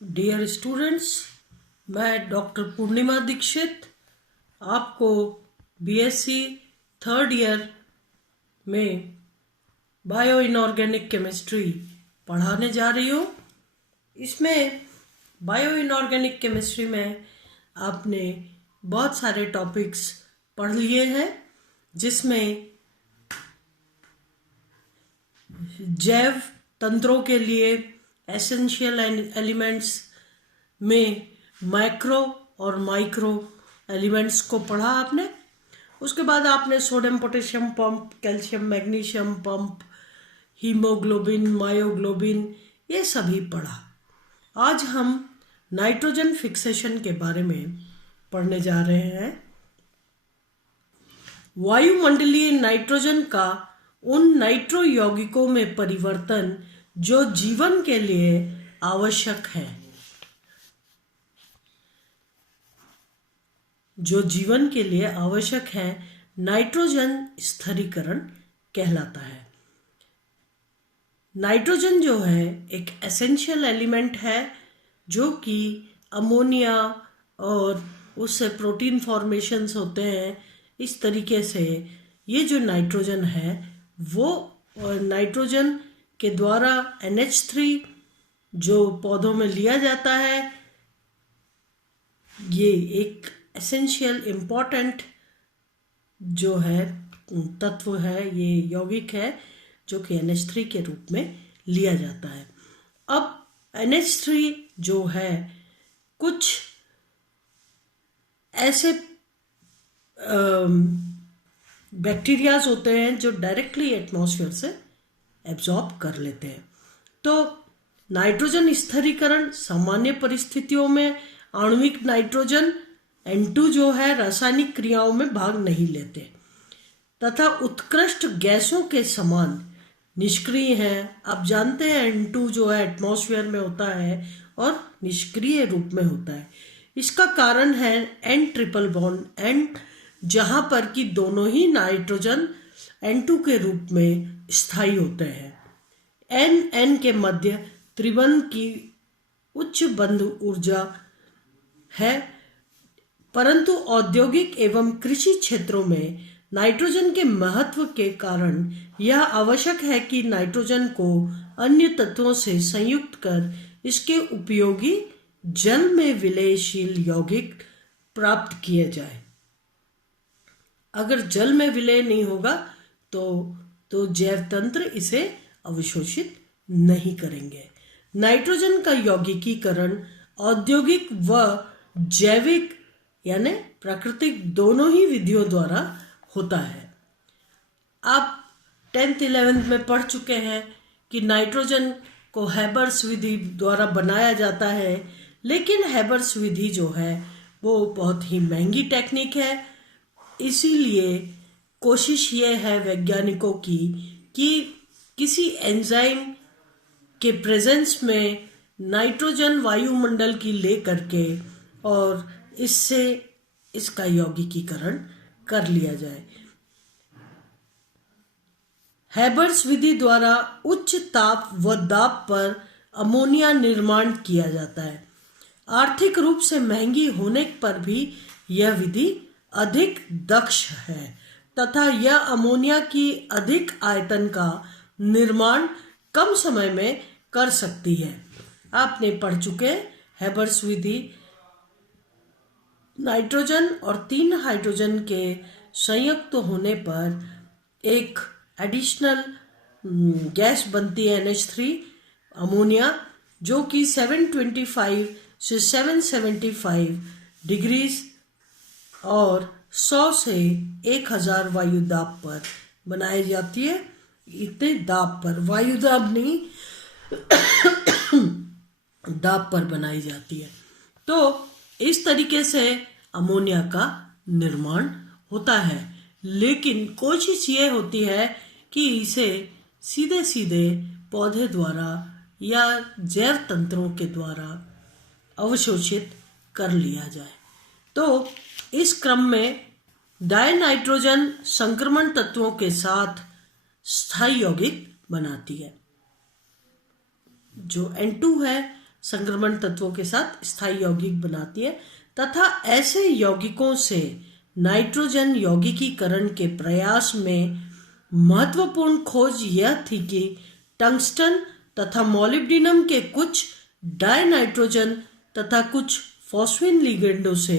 Dear students, मैं doctor पूर्णिमा दीक्षित आपको BSc third year में बायो इनऑर्गेनिक केमिस्ट्री पढ़ाने जा रही हूँ। इसमें बायो इनऑर्गेनिक केमिस्ट्री में आपने बहुत सारे टॉपिक्स पढ़ लिए हैं, जिसमें जैव तंत्रों के लिए एसेंशियल एलिमेंट्स में मैक्रो और माइक्रो एलिमेंट्स को पढ़ा आपने। उसके बाद आपने sodium potassium pump, calcium magnesium pump, haemoglobin, myoglobin, ये सभी पढ़ा। आज हम नाइट्रोजन फिक्सेशन के बारे में पढ़ने जा रहे हैं। वायुमंडलीय नाइट्रोजन का उन नाइट्रो यौगिकों में परिवर्तन जो जीवन के लिए आवश्यक है, नाइट्रोजन स्थिरीकरण कहलाता है। नाइट्रोजन जो है एक एसेंशियल एलिमेंट है, जो कि अमोनिया और उससे प्रोटीन फॉर्मेशंस होते हैं। इस तरीके से ये जो नाइट्रोजन है वो नाइट्रोजन के द्वारा NH3 जो पौधों में लिया जाता है, ये एक एसेंशियल इम्पॉर्टेंट जो है तत्व है, ये यौगिक है जो कि NH3 के रूप में लिया जाता है। अब NH3 जो है कुछ ऐसे बैक्टीरियाज होते हैं जो डायरेक्टली एटमॉस्फेयर से एब्जॉर्ब कर लेते हैं। तो नाइट्रोजन स्थिरीकरण सामान्य परिस्थितियों में आणविक नाइट्रोजन N2 जो है रासायनिक क्रियाओं में भाग नहीं लेते तथा उत्कृष्ट गैसों के समान निष्क्रिय हैं। आप जानते हैं N2 जो है एटमॉस्फेयर में होता है और निष्क्रिय रूप में होता है। इसका कारण है N ट्रिपल बॉन्ड N, जहाँ पर कि दोनों ही नाइट्रोजन N2 के रूप में स्थायी होते हैं। N के मध्य त्रिबंध की उच्च बंध ऊर्जा है, परंतु औद्योगिक एवं कृषि क्षेत्रों में नाइट्रोजन के महत्व के कारण यह आवश्यक है कि नाइट्रोजन को अन्य तत्वों से संयुक्त कर इसके उपयोगी जल में विलयशील यौगिक प्राप्त किए जाए। अगर जल में विलय नहीं होगा तो जैव तंत्र इसे अवशोषित नहीं करेंगे। नाइट्रोजन का यौगिकीकरण औद्योगिक व जैविक यानी प्राकृतिक दोनों ही विधियों द्वारा होता है। आप 10th 11th में पढ़ चुके हैं कि नाइट्रोजन को हैबर्स विधि द्वारा बनाया जाता है, लेकिन हैबर्स विधि जो है वो बहुत ही महंगी टेक्निक है। इसीलिए कोशिश ये है वैज्ञानिकों की कि किसी एंजाइम के प्रेजेंस में नाइट्रोजन वायुमंडल की ले करके और इससे इसका यौगिकीकरण कर लिया जाए। हैबर्स विधि द्वारा उच्च ताप व दाब पर अमोनिया निर्माण किया जाता है। आर्थिक रूप से महंगी होने पर भी यह विधि अधिक दक्ष है तथा यह अमोनिया की अधिक आयतन का निर्माण कम समय में कर सकती है। आपने पढ़ चुके हैबर्स विधि नाइट्रोजन और 3 हाइड्रोजन के संयुक्त होने पर एक एडिशनल गैस बनती है NH3 अमोनिया, जो कि 725 से 775 डिग्रीज और 100 से 1000 वायु दाब पर बनाई जाती है। इतने दाब पर, वायु दाब नहीं दाब पर बनाई जाती है। तो इस तरीके से अमोनिया का निर्माण होता है, लेकिन कोशिश ये होती है कि इसे सीधे सीधे पौधे द्वारा या जैव तंत्रों के द्वारा अवशोषित कर लिया जाए। तो इस क्रम में डायनाइट्रोजन संक्रमण तत्वों के साथ स्थायी यौगिक बनाती है। जो N2 है संक्रमण तत्वों के साथ स्थायी यौगिक बनाती है तथा ऐसे यौगिकों से नाइट्रोजन यौगिकीकरण के प्रयास में महत्वपूर्ण खोज यह थी कि टंगस्टन तथा मोलिब्डेनम के कुछ डायनाइट्रोजन तथा कुछ फॉस्फेन लिगेंडों से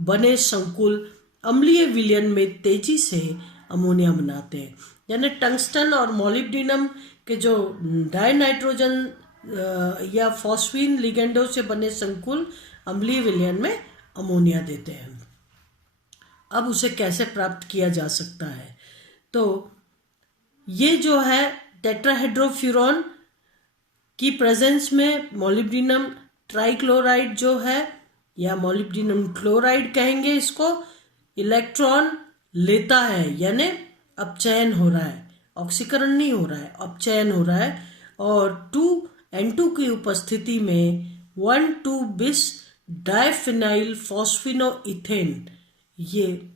बने संकुल अम्लीय विलयन में तेजी से अमोनिया बनाते हैं। यानी टंगस्टन और मोलिब्डेनम के जो डायनाइट्रोजन या फॉस्फीन लिगेंडों से बने संकुल अम्लीय विलयन में अमोनिया देते हैं। अब उसे कैसे प्राप्त किया जा सकता है? तो ये जो है टेट्राहेड्रोफ्यूरॉन की प्रेजेंस में मोलिब्डेनम ट्राइक्लोराइड जो है या मोलिब्डेनम क्लोराइड कहेंगे इसको, इलेक्ट्रॉन लेता है, यानी अपचयन हो रहा है, ऑक्सीकरण नहीं हो रहा है, अपचयन हो रहा है। और 2N2 की उपस्थिति में 1,2-bis डाइफिनाइल फॉस्फिनोइथेन, ये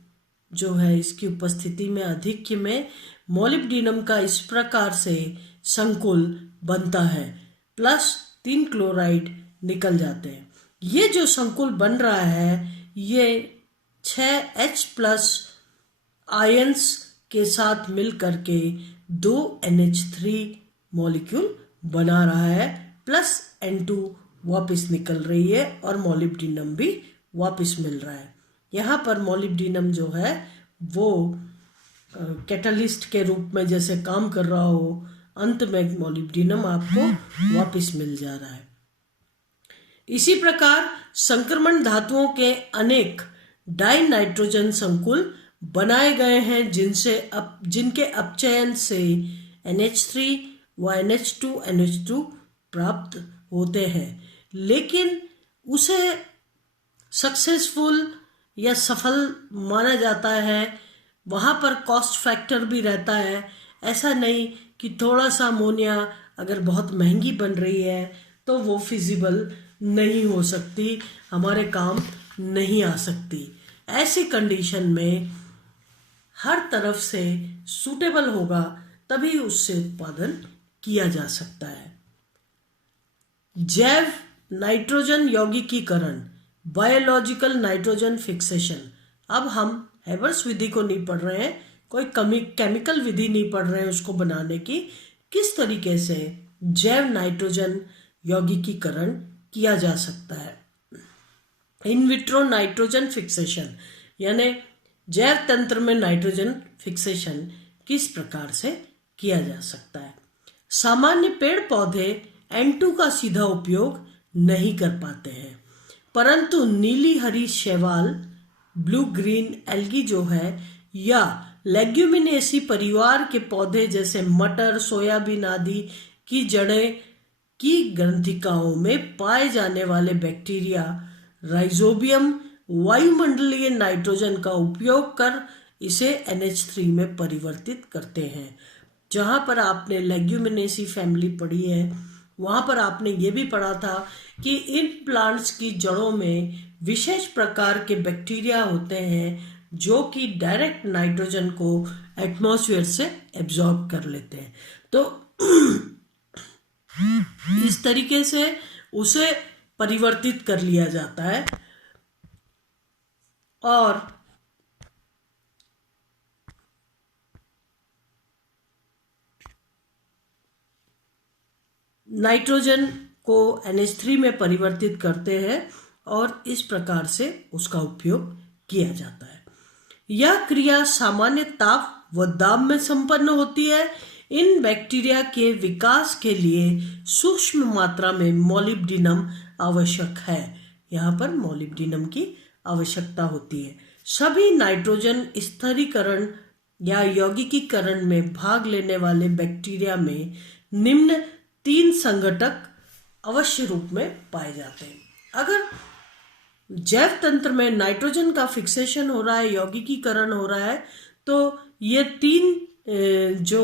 जो है इसकी उपस्थिति में आधिक्य में मोलिब्डेनम का इस प्रकार से संकुल बनता है, प्लस 3 क्लोराइड निकल जाते हैं। ये जो संकुल बन रहा है ये 6H+ आयंस के साथ मिल करके 2 NH3 मॉलिक्यूल बना रहा है, प्लस N2 वापस निकल रही है और मोलिब्डेनम भी वापस मिल रहा है। यहाँ पर मोलिब्डेनम जो है वो कैटलिस्ट के रूप में जैसे काम कर रहा हो, अंत में मोलिब्डेनम आपको वापस मिल जा रहा है। इसी प्रकार संक्रमण धातुओं के अनेक डाइनाइट्रोजन संकुल बनाए गए हैं जिनके अपचयन से NH3 व NH2 प्राप्त होते हैं, लेकिन उसे सक्सेसफुल या सफल माना जाता है। वहाँ पर कॉस्ट फैक्टर भी रहता है। ऐसा नहीं कि थोड़ा सा अमोनिया अगर बहुत महंगी बन रही है तो वो फिजिबल नहीं हो सकती, हमारे काम नहीं आ सकती। ऐसी कंडीशन में हर तरफ से सूटेबल होगा तभी उससे उत्पादन किया जा सकता है। जैव नाइट्रोजन यौगिकीकरण, बायोलॉजिकल नाइट्रोजन फिक्सेशन। अब हम हेबर्स विधि को नहीं पढ़ रहे हैं, कोई केमिकल विधि नहीं पढ़ रहे हैं उसको बनाने की। किस तरीके से जैव नाइट्रोजन यौगिकीकरण किया जा सकता है। इन विट्रो नाइट्रोजन फिक्सेशन, यानी जैव तंत्र में नाइट्रोजन फिक्सेशन किस प्रकार से किया जा सकता है। सामान्य पेड़ पौधे N2 का सीधा उपयोग नहीं कर पाते हैं, परंतु नीली हरी शैवाल, ब्लू ग्रीन एल्गी जो है, या लेग्यूमिनेसी परिवार के पौधे जैसे मटर, सोयाबीन आदि की जड़ें की ग्रंथिकाओं में पाए जाने वाले बैक्टीरिया राइजोबियम वायुमंडलीय नाइट्रोजन का उपयोग कर इसे NH3 में परिवर्तित करते हैं। जहाँ पर आपने लेग्यूमिनेसी फैमिली पढ़ी है वहाँ पर आपने ये भी पढ़ा था कि इन प्लांट्स की जड़ों में विशेष प्रकार के बैक्टीरिया होते हैं जो कि डायरेक्ट नाइट्रोजन को एटमॉस्फेयर से एब्जॉर्ब कर लेते हैं। तो इस तरीके से उसे परिवर्तित कर लिया जाता है और नाइट्रोजन को NH3 में परिवर्तित करते हैं और इस प्रकार से उसका उपयोग किया जाता है। यह क्रिया सामान्य ताप व दाब में संपन्न होती है। इन बैक्टीरिया के विकास के लिए सूक्ष्म मात्रा में मोलिब्डेनम आवश्यक है। यहाँ पर मोलिब्डेनम की आवश्यकता होती है। सभी नाइट्रोजन स्थिरीकरण या यौगिकीकरण में भाग लेने वाले बैक्टीरिया में निम्न 3 संघटक अवश्य रूप में पाए जाते हैं। अगर जैव तंत्र में नाइट्रोजन का फिक्सेशन हो रहा है, यौगिकीकरण हो रहा है, तो ये 3 जो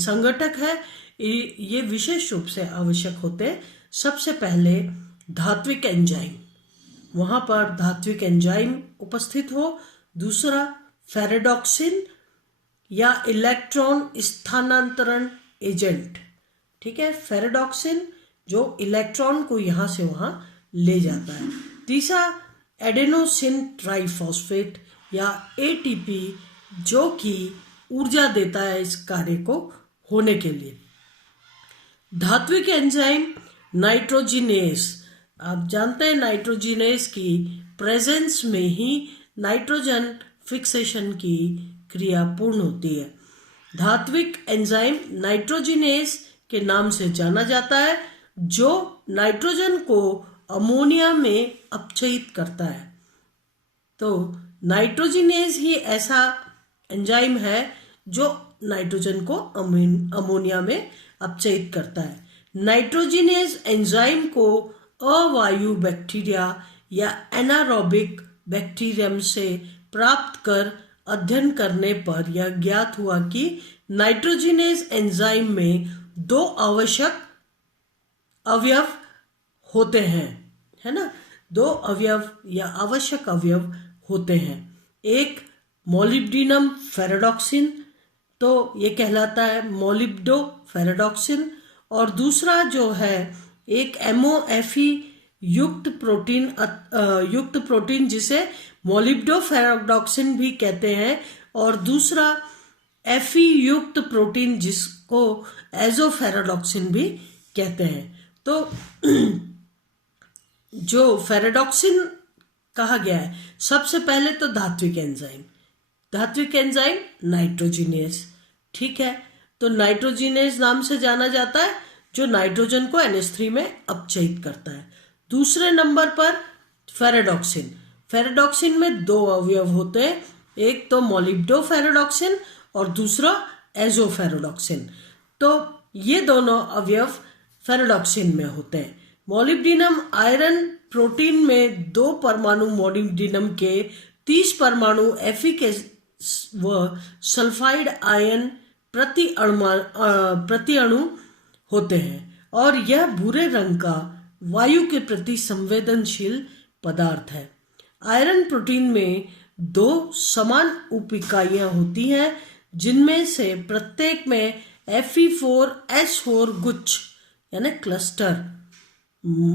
संघटक है ये विशेष रूप से आवश्यक होते हैं। सबसे पहले धात्विक एंजाइम, वहाँ पर धात्विक एंजाइम उपस्थित हो। दूसरा फेरेडॉक्सिन या इलेक्ट्रॉन स्थानांतरण एजेंट, ठीक है, फेरेडॉक्सिन जो इलेक्ट्रॉन को यहाँ से वहाँ ले जाता है। तीसरा एडेनोसिन ट्राइफॉस्फेट या एटीपी, जो कि ऊर्जा देता है इस कार्य को होने के लिए। धात्विक एंजाइम नाइट्रोजिनेस, आप जानते हैं नाइट्रोजिनेस की प्रेजेंस में ही नाइट्रोजन फिक्सेशन की क्रिया पूर्ण होती है। धात्विक एंजाइम नाइट्रोजिनेस के नाम से जाना जाता है, जो नाइट्रोजन को अमोनिया में अपचयित करता है। तो नाइट्रोजिनेस ही ऐसा एंजाइम है जो नाइट्रोजन को अमोनिया में अपचयित करता है। नाइट्रोजिनेस एंजाइम को अवायु बैक्टीरिया या एनारोबिक बैक्टीरियम से प्राप्त कर अध्ययन करने पर यह ज्ञात हुआ कि नाइट्रोजिनेस एंजाइम में दो आवश्यक अवयव होते हैं, है ना, दो अवयव या आवश्यक अवयव होते हैं। एक मोलिब्डिनम फेराडॉक्सिन, तो ये कहलाता है मोलिब्डो फेराडॉक्सिन, और दूसरा जो है एक MOFE युक्त प्रोटीन जिसे मोलिब्डो फेराडॉक्सिन भी कहते हैं, और दूसरा Fe युक्त प्रोटीन जिसको एजोफेराडॉक्सिन भी कहते हैं। तो जो फेराडॉक्सिन कहा गया है, सबसे पहले तो धात्विक एंजाइम नाइट्रोजिनेस, ठीक है। तो नाइट्रोजिनेस नाम से जाना जाता है, जो नाइट्रोजन को NH3 में अपचयित करता है। दूसरे नंबर पर फेराडॉक्सिन में दो अवयव होते हैं, एक तो मोलिब्डो फेराडॉक्सिन और दूसरा एजोफेराडॉक्सिन। तो ये दोनों अवयव फेराडॉक्सिन में होते हैं। मोलिब्डिनम आयरन प्रोटीन में 2 परमाणु मोलिब्डिनम के 30 परमाणु Fe के व सल्फाइड आयन प्रति अणु होते हैं, और यह भूरे रंग का वायु के प्रति संवेदनशील पदार्थ है। आयरन प्रोटीन में 2 समान उप इकाइयां होती हैं, जिनमें से प्रत्येक में Fe4S4 गुच्छ यानी क्लस्टर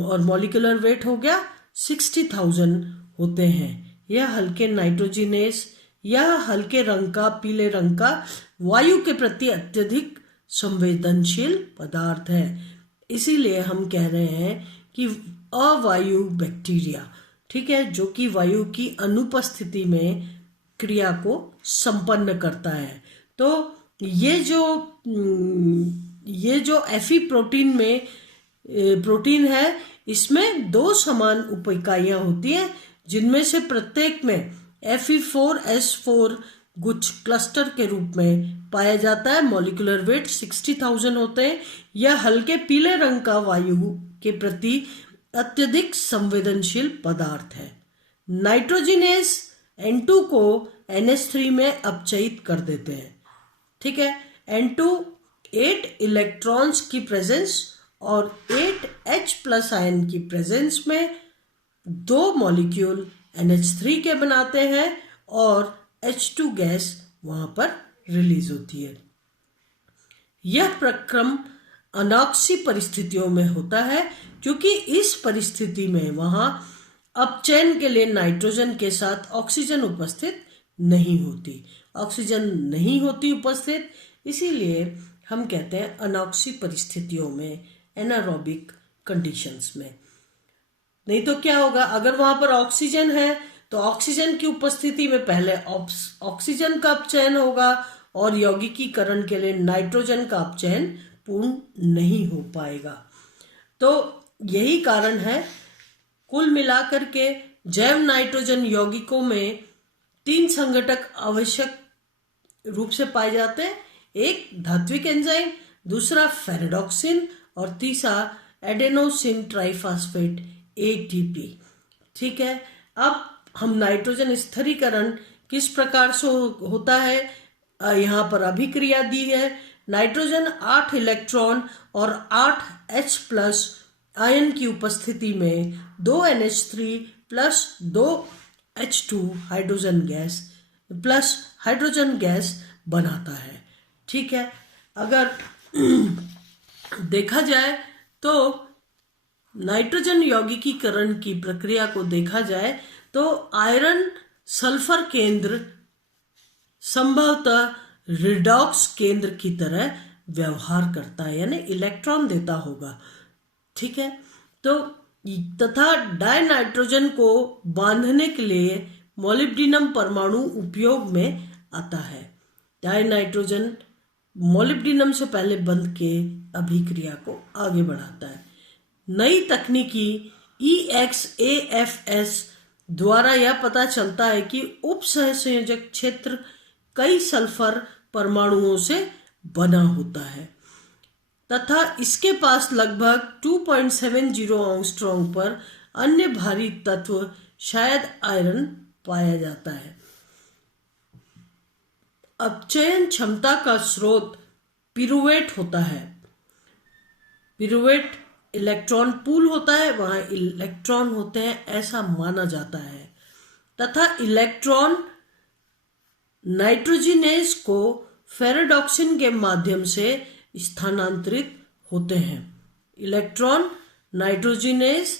और मॉलिक्यूलर वेट हो गया 60,000 होते हैं। यह हल्के नाइट्रोजिनेस या हल्के रंग का, पीले रंग का वायु के प्रति अत्यधिक संवेदनशील पदार्थ है। इसीलिए हम कह रहे हैं कि अवायु बैक्टीरिया, ठीक है, जो कि वायु की अनुपस्थिति में क्रिया को संपन्न करता है। तो ये जो Fe प्रोटीन है, इसमें 2 समान उप इकाइयां होती हैं, जिनमें से प्रत्येक में Fe4S4 गुच्छ क्लस्टर के रूप में पाया जाता है। मॉलिक्यूलर वेट 60,000 होते हैं। यह हल्के पीले रंग का वायु के प्रति अत्यधिक संवेदनशील पदार्थ है। नाइट्रोजिनेस N2 को NH3 में अपचयित कर देते हैं, ठीक है। N2 8 इलेक्ट्रॉन्स की प्रेजेंस और 8 H+ आयन की प्रेजेंस में 2 मॉलिक्यूल NH3 के बनाते हैं और H2 गैस वहां पर रिलीज होती है। यह प्रक्रम अनॉक्सी परिस्थितियों में होता है, क्योंकि इस परिस्थिति में वहां अपचयन के लिए नाइट्रोजन के साथ ऑक्सीजन उपस्थित नहीं होती उपस्थित, इसीलिए हम कहते हैं अनॉक्सी परिस्थितियों में, एनारोबिक कंडीशंस में। नहीं तो क्या होगा, अगर वहां पर ऑक्सीजन है तो ऑक्सीजन की उपस्थिति में पहले ऑक्सीजन का अपचयन होगा और यौगिकीकरण के लिए नाइट्रोजन का अपचयन पूर्ण नहीं हो पाएगा। तो यही कारण है, कुल मिलाकर के जैव नाइट्रोजन यौगिकों में 3 संघटक आवश्यक रूप से पाए जाते हैं। एक धात्विक एंजाइम, दूसरा फेराडॉक्सिन और तीसरा एडेनोसिन ट्राइफॉस्फेट ATP, ठीक है। अब हम नाइट्रोजन स्थिरीकरण किस प्रकार से होता है, यहाँ पर अभिक्रिया दी है। नाइट्रोजन 8 इलेक्ट्रॉन और 8 H+ आयन की उपस्थिति में 2 NH3 plus 2 H2 hydrogen gas बनाता है, ठीक है। अगर देखा जाए तो नाइट्रोजन यौगिकीकरण की प्रक्रिया को देखा जाए तो आयरन सल्फर केंद्र संभवतः रिडॉक्स केंद्र की तरह व्यवहार करता है, यानी इलेक्ट्रॉन देता होगा। ठीक है, तो तथा डाई नाइट्रोजन को बांधने के लिए मोलिब्डिनम परमाणु उपयोग में आता है। डाई नाइट्रोजन मोलिब्डिनम से पहले बंध के अभिक्रिया को आगे बढ़ाता है। नई तकनीकी EXAFS द्वारा यह पता चलता है कि उप सहसंयोजक क्षेत्र कई सल्फर परमाणुओं से बना होता है तथा इसके पास लगभग 2.70 एंगस्ट्रॉम पर अन्य भारी तत्व शायद आयरन पाया जाता है। अपचयन क्षमता का स्रोत पिरुवेट होता है। पिरुवेट इलेक्ट्रॉन पूल होता है, वहां इलेक्ट्रॉन होते हैं ऐसा माना जाता है तथा इलेक्ट्रॉन नाइट्रोजिनेज को फेरेडॉक्सिन के माध्यम से स्थानांतरित होते हैं। इलेक्ट्रॉन नाइट्रोजिनेज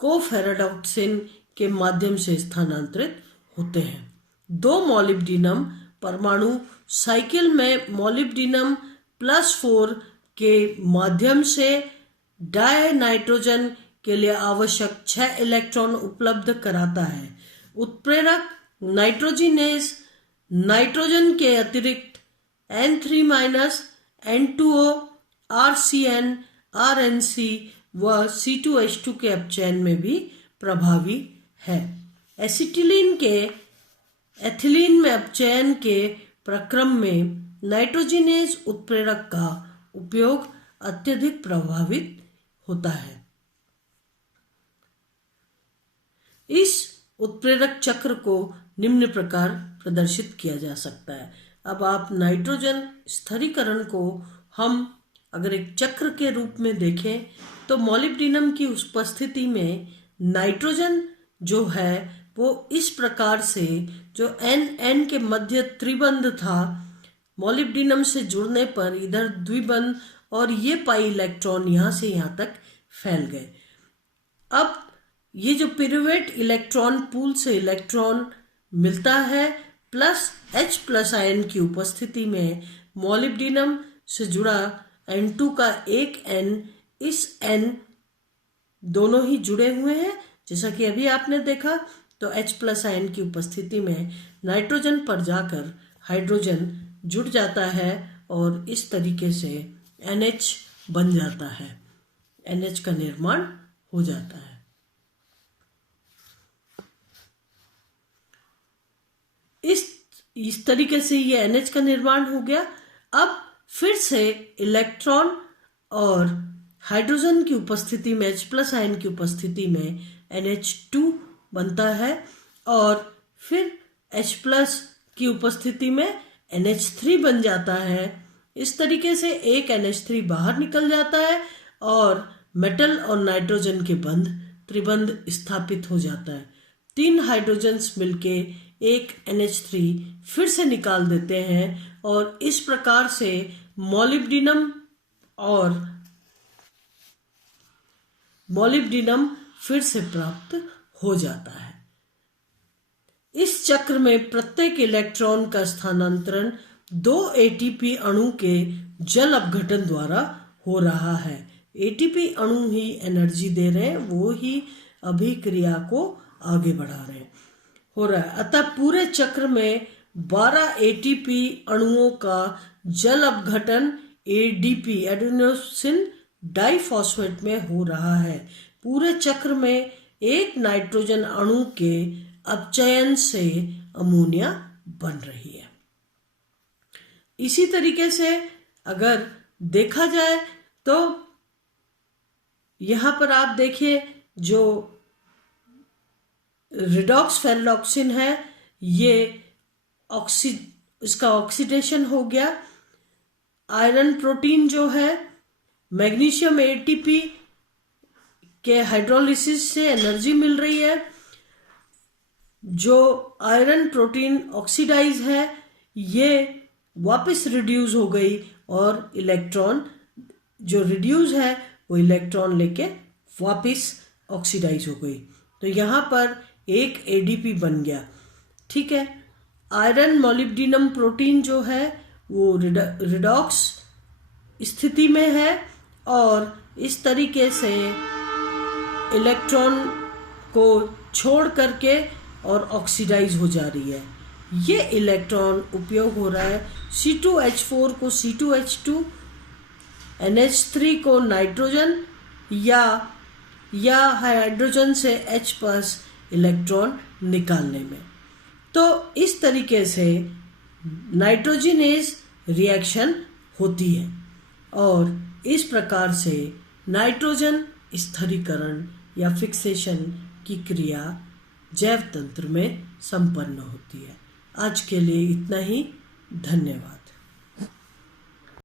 को फेरेडॉक्सिन के माध्यम से स्थानांतरित होते हैं। दो मोलिब्डिनम परमाणु साइकिल में मोलिब्डिनम +4 के माध्यम से डाई नाइट्रोजन के लिए आवश्यक 6 इलेक्ट्रॉन उपलब्ध कराता है। उत्प्रेरक नाइट्रोजिनेज नाइट्रोजन के अतिरिक्त N3- N2O RCN RNC व C2H2 के अपचयन में भी प्रभावी है। एसिटिलीन के एथिलीन में अपचयन के प्रक्रम में नाइट्रोजिनेज उत्प्रेरक का उपयोग अत्यधिक प्रभावित होता है। इस उत्प्रेरक चक्र को निम्न प्रकार प्रदर्शित किया जा सकता है। अब आप नाइट्रोजन स्थिरीकरण को हम अगर एक चक्र के रूप में देखें तो मोलिब्डिनम की उपस्थिति में नाइट्रोजन जो है वो इस प्रकार से जो N के मध्य त्रिबंध था, मोलिब्डिनम से जुड़ने पर इधर द्विबंध और ये पाई इलेक्ट्रॉन यहाँ से यहाँ तक फैल गए। अब ये जो पिरुवेट इलेक्ट्रॉन पूल से इलेक्ट्रॉन मिलता है प्लस H+ आयन की उपस्थिति में मोलिब्डिनम से जुड़ा N2 का एक N, इस N दोनों ही जुड़े हुए हैं जैसा कि अभी आपने देखा। तो H+ आयन की उपस्थिति में नाइट्रोजन पर जाकर हाइड्रोजन जुड़ जाता है और इस तरीके से NH बन जाता है, NH का निर्माण हो जाता है। इस तरीके से ये NH का निर्माण हो गया। अब फिर से इलेक्ट्रॉन और हाइड्रोजन की उपस्थिति में H+ आयन की उपस्थिति में NH2 बनता है और फिर H+ की उपस्थिति में NH3 बन जाता है। इस तरीके से एक NH3 बाहर निकल जाता है और मेटल और नाइट्रोजन के बंध त्रिबंध स्थापित हो जाता है। 3 हाइड्रोजन्स मिलके एक NH3 फिर से निकाल देते हैं और इस प्रकार से मोलिब्डिनम फिर से प्राप्त हो जाता है। इस चक्र में प्रत्येक इलेक्ट्रॉन का स्थानांतरण 2 ATP अणु के जल अपघटन द्वारा हो रहा है। ATP अणु ही एनर्जी दे रहे हैं, वो ही अभिक्रिया को आगे बढ़ा रहे हैं, हो रहा है। अतः पूरे चक्र में 12 ATP अणुओं का जल अपघटन ADP एडेनोसिन डाइफॉस्फेट में हो रहा है। पूरे चक्र में एक नाइट्रोजन अणु के अपचयन से अमोनिया बन रही है। इसी तरीके से अगर देखा जाए तो यहाँ पर आप देखिए जो रिडॉक्स फेरेडॉक्सिन है, ये इसका ऑक्सीडेशन हो गया। आयरन प्रोटीन जो है मैग्नीशियम ATP के हाइड्रोलिसिस से एनर्जी मिल रही है। जो आयरन प्रोटीन ऑक्सीडाइज है ये वापस रिड्यूस हो गई और इलेक्ट्रॉन जो रिड्यूस है वो इलेक्ट्रॉन लेके वापस ऑक्सीडाइज हो गई। तो यहाँ पर एक एडीपी बन गया। ठीक है, आयरन मोलिब्डेनम प्रोटीन जो है वो रिडॉक्स स्थिति में है और इस तरीके से इलेक्ट्रॉन को छोड़ करके और ऑक्सीडाइज हो जा रही है। ये इलेक्ट्रॉन उपयोग हो रहा है C2H4 को C2H2, NH3 को नाइट्रोजन या हाइड्रोजन से H+ इलेक्ट्रॉन निकालने में। तो इस तरीके से नाइट्रोजिनेज रिएक्शन होती है और इस प्रकार से नाइट्रोजन स्थिरीकरण या फिक्सेशन की क्रिया जैव तंत्र में संपन्न होती है। आज के लिए इतना ही। धन्यवाद।